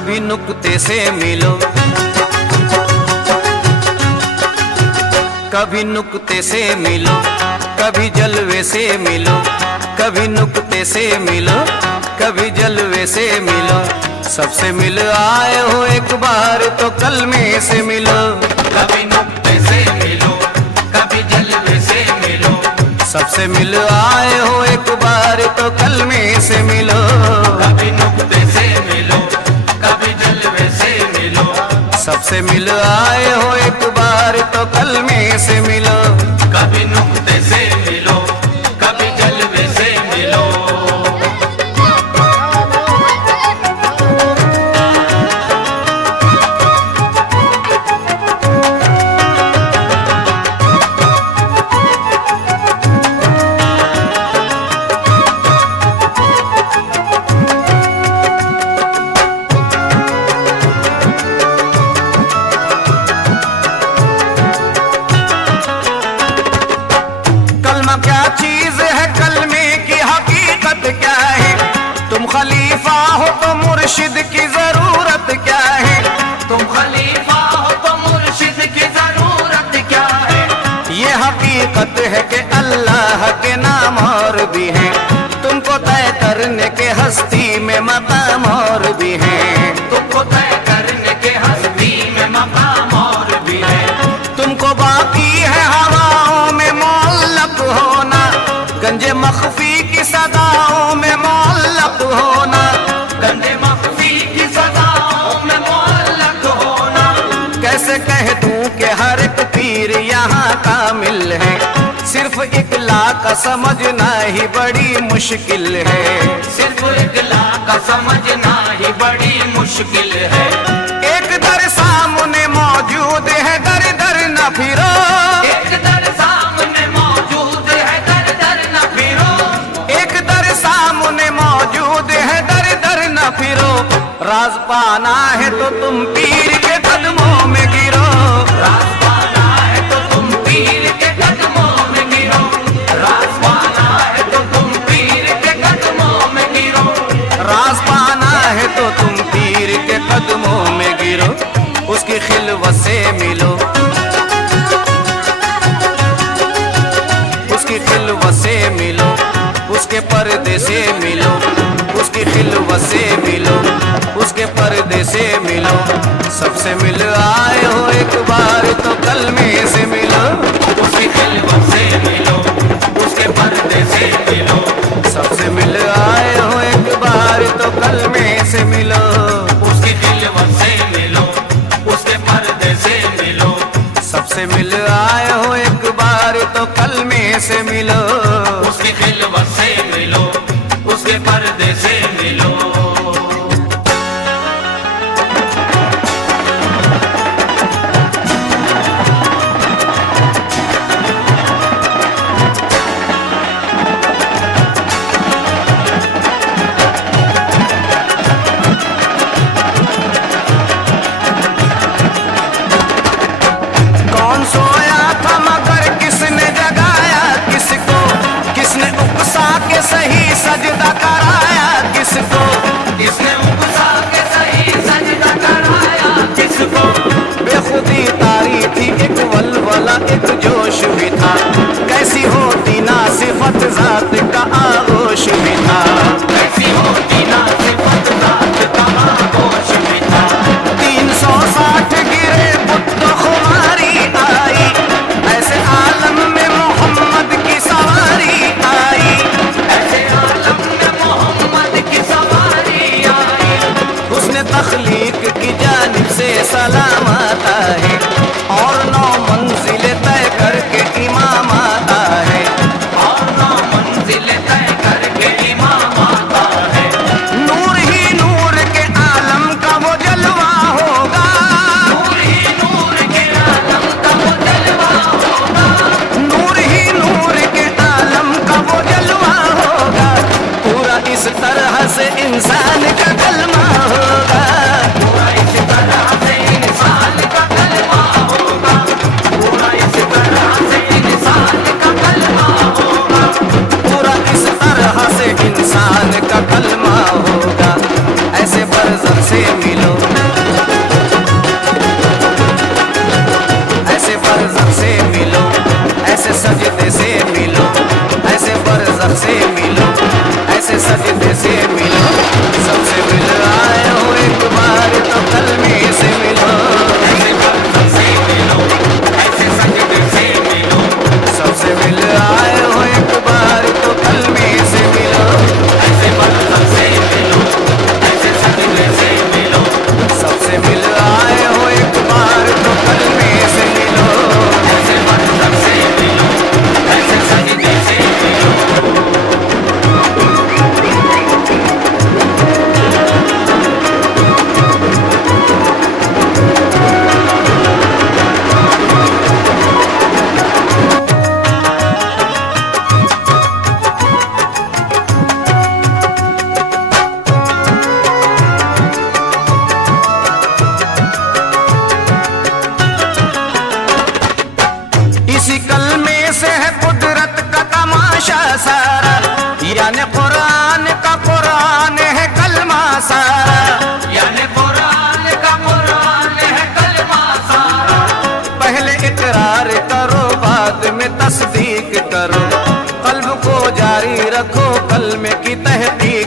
कभी नुक्ते से मिलो, कभी नुक्ते से मिलो, कभी जलवे से मिलो, कभी नुक्ते से मिलो, कभी जलवे से मिलो। सबसे मिल आए हो एक बार तो कलमे से मिलो। कभी नुक्ते से मिलो, कभी जलवे से मिलो। सबसे मिल आए हो एक बार तो कलमे से मिलो। कभी नुक्ते से मिलो, कभी जलवे से मिलो। सबसे मिल आए हो एक बार तो कलमे से मिलो। कभी नुक्ते से मिलो, कभी जलवे से मिलो। क्या चीज है कलमे की हकीकत क्या है? तुम खलीफा हो तो मुर्शिद की जरूरत क्या है? तुम खलीफा हो तो मुर्शिद की जरूरत क्या है? ये हकीकत है कि अल्लाह के नाम और भी हैं, तुमको तय करने के हस्ती में मकाम और भी हैं। तुमको तय करने के हस्ती में मकाम और भी है। तुमको बाकी है हवाओं में मुअल्लक होना, गंजे मख्फी की सदाओं में मुअल्लक होना। गंजे मख्फी की सदाओं में मुअल्लक होना। कैसे कह दूं कि हर एक पीर यहाँ कामिल है, सिर्फ इकला का समझना ही बड़ी मुश्किल है। सिर्फ इकला का समझना ही बड़ी मुश्किल है। एक दर सामने मौजूद है, दर दर न फिरो। एक दर सामने मौजूद है, दर दर न फिरो। एक दर सामने मौजूद है, दर दर न फिरो। राज पाना है तो तुम पीर के कदमों में गिरो। राज पाना है तो तुम पीर के कदमों में गिरो। राज पाना है तो तुम पीर के कदमों में गिरो। राज पाना है तो तुम पीर के कदमों में गिरो। उसकी खिलवत से मिलो, उसकी खिलवत से मिलो, उसके पर्दे से मिलो। उसकी खिलवत से मिलो, उसके पर्दे से मिलो। सबसे मिल आए हो एक बार तो कलमे से मिलो। उसकी खिलवत से मिलो, उसके पर्दे से मिलो। सबसे मिल आए हो एक बार तो कलमे से मिलो। उसकी खिलवत से मिलो, उसके पर्दे से मिलो। सबसे मिल आए हो एक बार तो कलमे से मिलो। उसकी खिलवत से मिलो, उसके पर्दे से मिलो। कौन सोया था मगर किसने जगाया किसको? किसने उकसा के सही सजदा कराया किसको? किसने उकसा के सही सजदा कराया किसको? बेखुदी तारी थी एक वलवला एक जोश भी था, कैसी होती ना सिफत जात का आगोश भी था। कैसी होती ना सिफत जात का आगोश भी था। 360 गिरे बुत खुमारी आई, ऐसे आलम में मोहम्मद की सवारी आई। ऐसे आलम में मोहम्मद की सवारी आई। उसने तख्लीक की जानिब से सलाम आता है, और 9 मंजिलें तय करके इमाम आता है। और 9 मंजिलें तय करके इमाम आता है। नूर ही नूर के आलम का वो जलवा होगा। नूर ही नूर के आलम का वो जलवा होगा। नूर ही नूर के आलम का वो जलवा होगा। पूरा इस तरह से इंसान का कलमा होगा। पूरा इस तरह से इंसान का कलमा होगा। पूरा इस तरह से इंसान का कलमा होगा। पूरा इस तरह से इंसान का कलमा होगा। ऐसे बरज़ख से मिलो,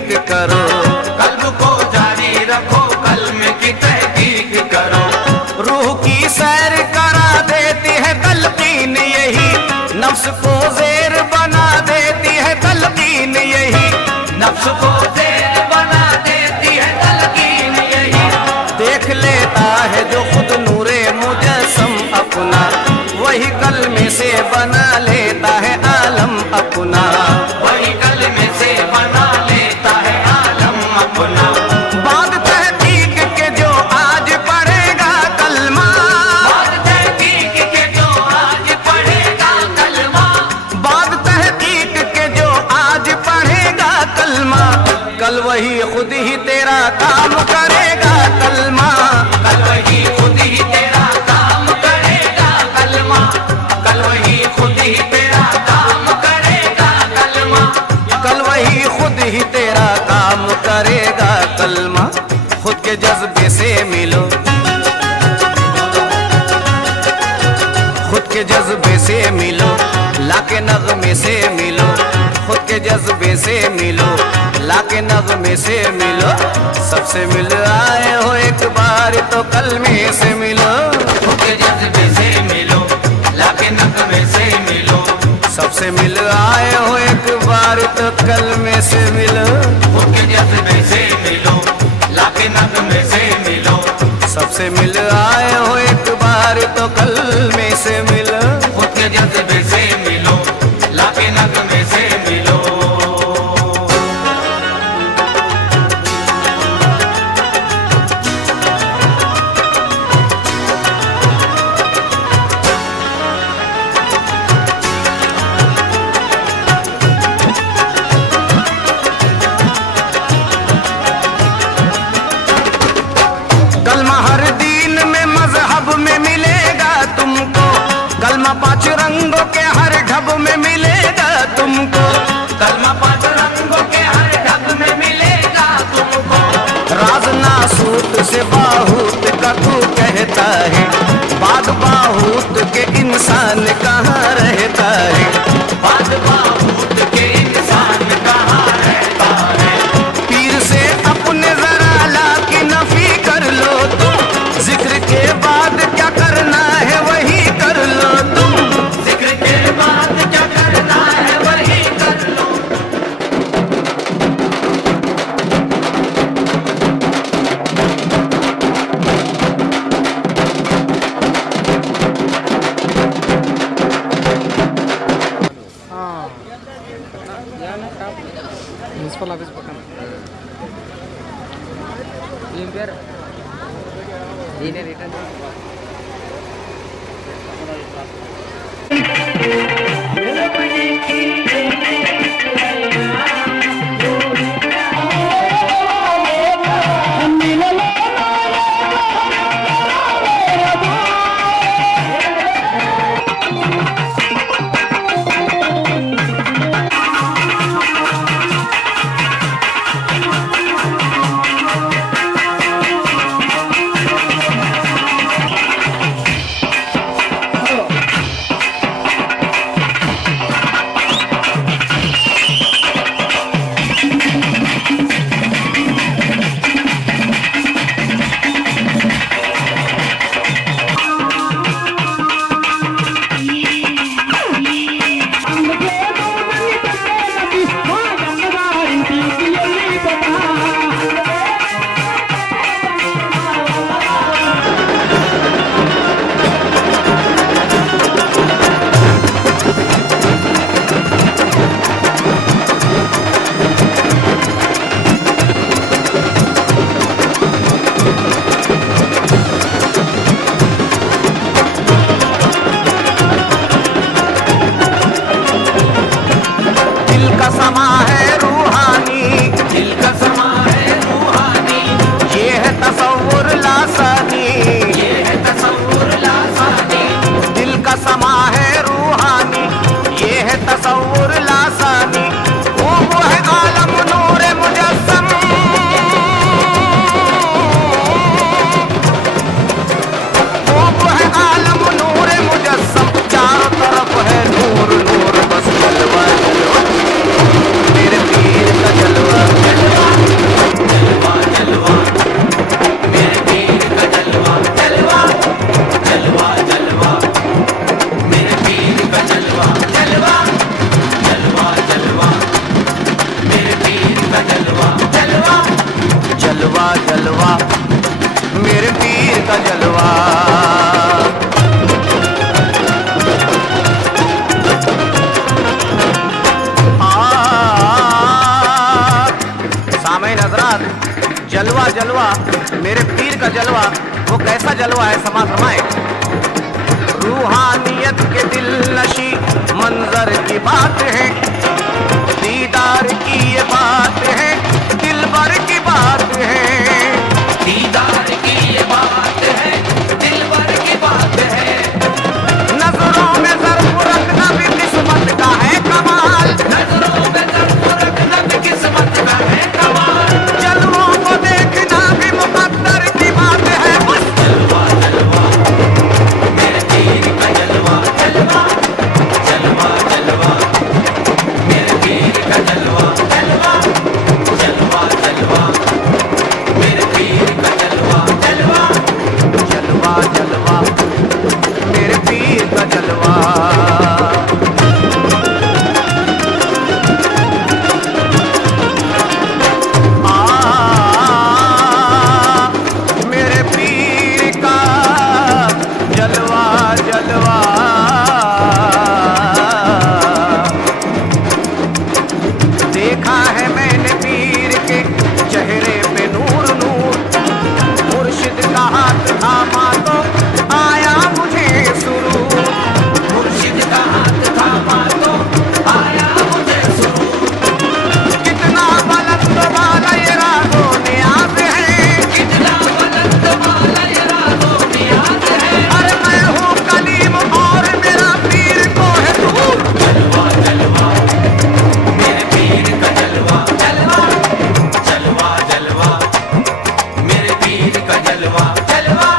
तहकीक करो, कल्ब को जारी रखो, कलमे की तहकीक करो। रूह की सैर करा देती है तलकीन यही, नफ्स को ज़ेर बना देती है तलकीन यही, नफ्स को ज़ेर बना देती है तलकीन यही। देख लेता है जो खुद नूरे मुजस्सम अपना, वही कलमे से बना लेता है आलम अपना, वही कलमे से बना लेता है आलम अपना। बाद तहकीक के जो आज पढ़ेगा कलमा, बाद तहकीक के जो आज पढ़ेगा कलमा, बाद तहकीक के जो आज पढ़ेगा कलमा, कल वही खुद ही तेरा काम करेगा कलमा, कल वही खुद ही तेरा काम करेगा कलमा, कल वही खुद ही तेरा काम करेगा कलमा। कल वही खुद ही तेरा काम करेगा कलमा। खुद के जज्बे से मिलो, खुद के जज्बे से मिलो, लाके नगमे से मिलो, खुद के जज्बे से मिलो, लाके नगमे से मिलो, सबसे मिल आए हो एक बार तो कलमे से मिलो, खुद के जज्बे से मिलो, लाके नगमे से मिलो, सबसे मिल आए हो एक बार तो कलमे से मिलो, खुद के जज्बे से मिलो, लाके नगमे से मिलो, सबसे मिल आए हो एक बार तो कलमे से मिलो, खुद के जज्बे से मिलो, लाके नगमे से मिलो। कलमा हर दीन में मजहब में मिलेगा तुमको, कलमा 5 रंगों के हर ढब में मिलेगा तुमको, कलमा 5 रंगों के हर ढब में मिलेगा तुमको। राज नासूत से बाहूत का तू कहता है, बाद बाहूत के इंसान कहाँ रहता है, बाद बाहूत के इंसान कहाँ रहता है। पीर से अपने जरा ला की नफी कर लो तुम, जिक्र के बाद क्या करना है वही कर लो तुम, जिक्र के बाद क्या करना है वही कर लो। మున్సిపల్ ఆఫీస్ పక్కన ఏం పేరు దీనే రిటర్న్ जलवा मेरे पीर का जलवा। सामईन हज़रात, जलवा जलवा मेरे पीर का जलवा, वो कैसा जलवा है समाज फरमाए। रूहानियत के दिल नशी मंजर की बात है, दीदार की ये बात है, दिल भर की बात है। दीदार की ये बात है, दिल भर की बात है। नजरों में ज़र्फ रखना भी किस्मत का है कमाल, नजरों में ज़र्फ रखना भी किस्मत का है कमाल। जलवों को देखना भी मुकद्दर की बात है। बस जलवा जलवा मेरे पीर का जलवा, जलवा जलवा जलवा मेरे पीर का जलवा, जलवा जलवा जलवा मेरे पीर का जलवा, जलवा जलवा जलवा मेरे पीर का जलवा। मेरे पीर का जलवा जलवा। देखा है मैंने पीर के चेहरे पे नूर नूर, मुर्शिद का हाथ थामा तो आया मुझे सुरूर। मुर्शिद का हाथ थामा तो आया मुझे सुरूर। कितना बुलंद वाला ये रागो नियाज है, कितना बुलंद वाला ये रागो नियाज है। अरे मैं हूँ कलीम और मेरा पीर को है दूर। जलवा जलवा मेरे पीर का जलवा, जलवा जलवा जलवा मेरे पीर का जलवा, जलवा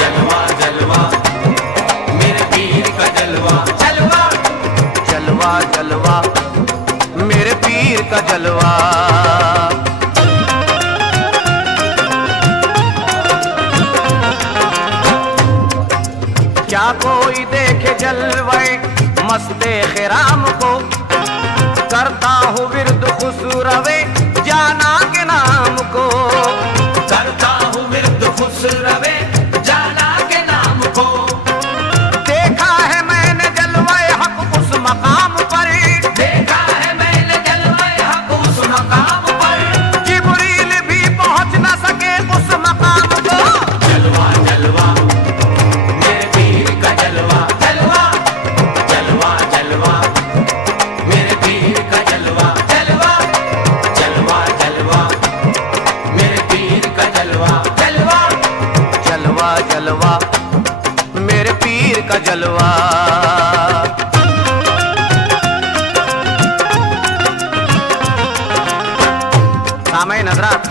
जलवा जलवा मेरे पीर का जलवा, जलवा जलवा जलवा मेरे पीर का जलवा। क्या कोई देखे जलवे मस्ते खिराम को, करता हूँ विरद खुसरवे जाना के नाम को। करता हूँ विरद खुसरवे जाना के नाम को। देखा है मैंने जलवे हक उस मकाम पर, देखा है मैंने जलवा हक उस मकाम पर। जिब्रील भी पहुंच न सके उस मकाम को। जलवा जलवा मेरे पीर का जलवा, जलवा जलवा जलवा मेरे पीर का जलवा, जलवा जलवा जलवा मेरे पीर का जलवा, जलवा जलवा जलवा मेरे पीर का जलवा। सामईन हज़रात,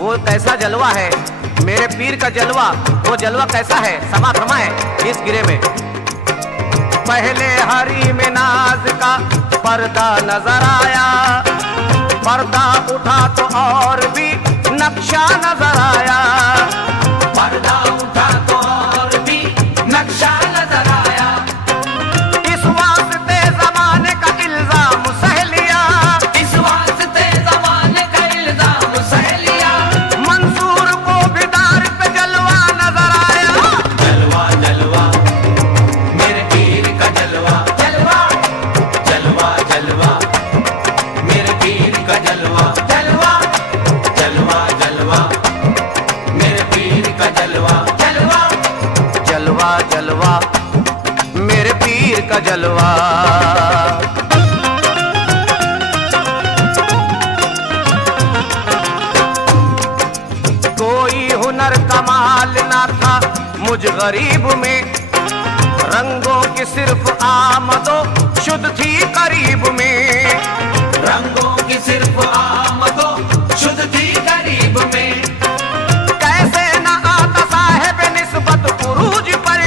वो कैसा जलवा है मेरे पीर का जलवा, वो जलवा कैसा है समा फरमाए इस गिरे में। पहले हरी में नाज का पर्दा नजर आया, पर्दा उठा तो और भी नक्शा नजर आया। पर्दा उठा तो और भी नक्शा नजर आया। इस वास्ते जमाने का इल्जाम सह लिया, इस वास्ते जमाने का इल्जाम सह लिया। मंसूर को भी दार पे जलवा नजर आया। जलवा जलवा मेरे पीर का जलवा, जलवा जलवा जलवा मेरे पीर का जलवा, जलवा जलवा जलवा मेरे पीर का जलवा, जलवा जलवा जलवा मेरे पीर का जलवा। कोई हुनर कमाल ना था मुझ गरीब में, रंगों की सिर्फ आमदो शुद्ध थी करीब में। रंगों की सिर्फ आमदो शुद्ध थी करीब में। कैसे न आता साहेब निस्बत उरूज पर,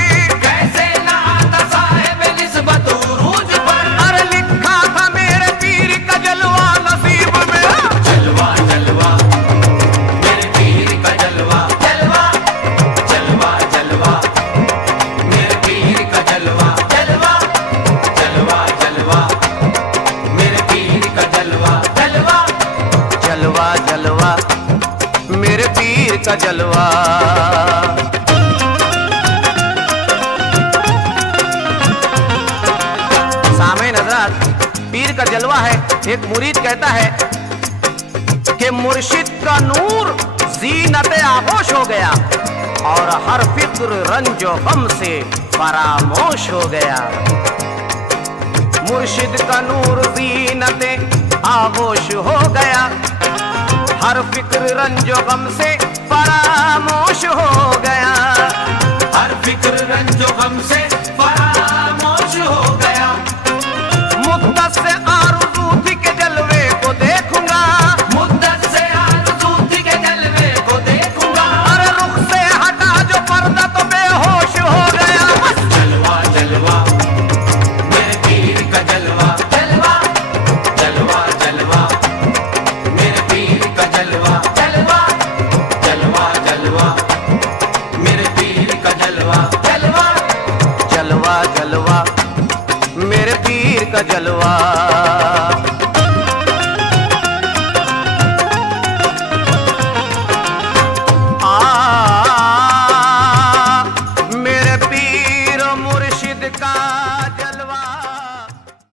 कैसे ना आता साहेब निस्बत उरूज पर। अरे लिखा था मेरे पीर का जलवा नसीब में। जलवा जलवा मेरे पीर का जलवा, जलवा जलवा जलवा मेरे पीर का जलवा, जलवा जलवा जलवा मेरे पीर का जलवा, जलवा जलवा जलवा मेरे का जलवा। सामईन हज़रात, पीर का जलवा है। एक मुरीद कहता है कि मुर्शिद का नूर ज़ीनत आगोश हो गया और हर फिक्र रंजो गम से फरामोश हो गया। मुर्शिद का नूर ज़ीनत आगोश हो गया, हर फिक्र रंजो गम से फरामोश हो गया। हर फिक्र रंजो गम से फरामोश हो गया। मुद्दत से आरज़ू थी के जलवे को देखूंगा, मुद्दत से आरज़ू थी के जलवे को देखूंगा। अरे रुख से हटा जो पर्दा तो बेहोश हो गया। जलवा जलवा मेरे पीर का जलवा, जलवा जलवा जलवा मेरे पीर का जलवा, जलवा जलवा जलवा मेरे पीर का जलवा, जलवा जलवा जलवा मेरे पीर का जलवा।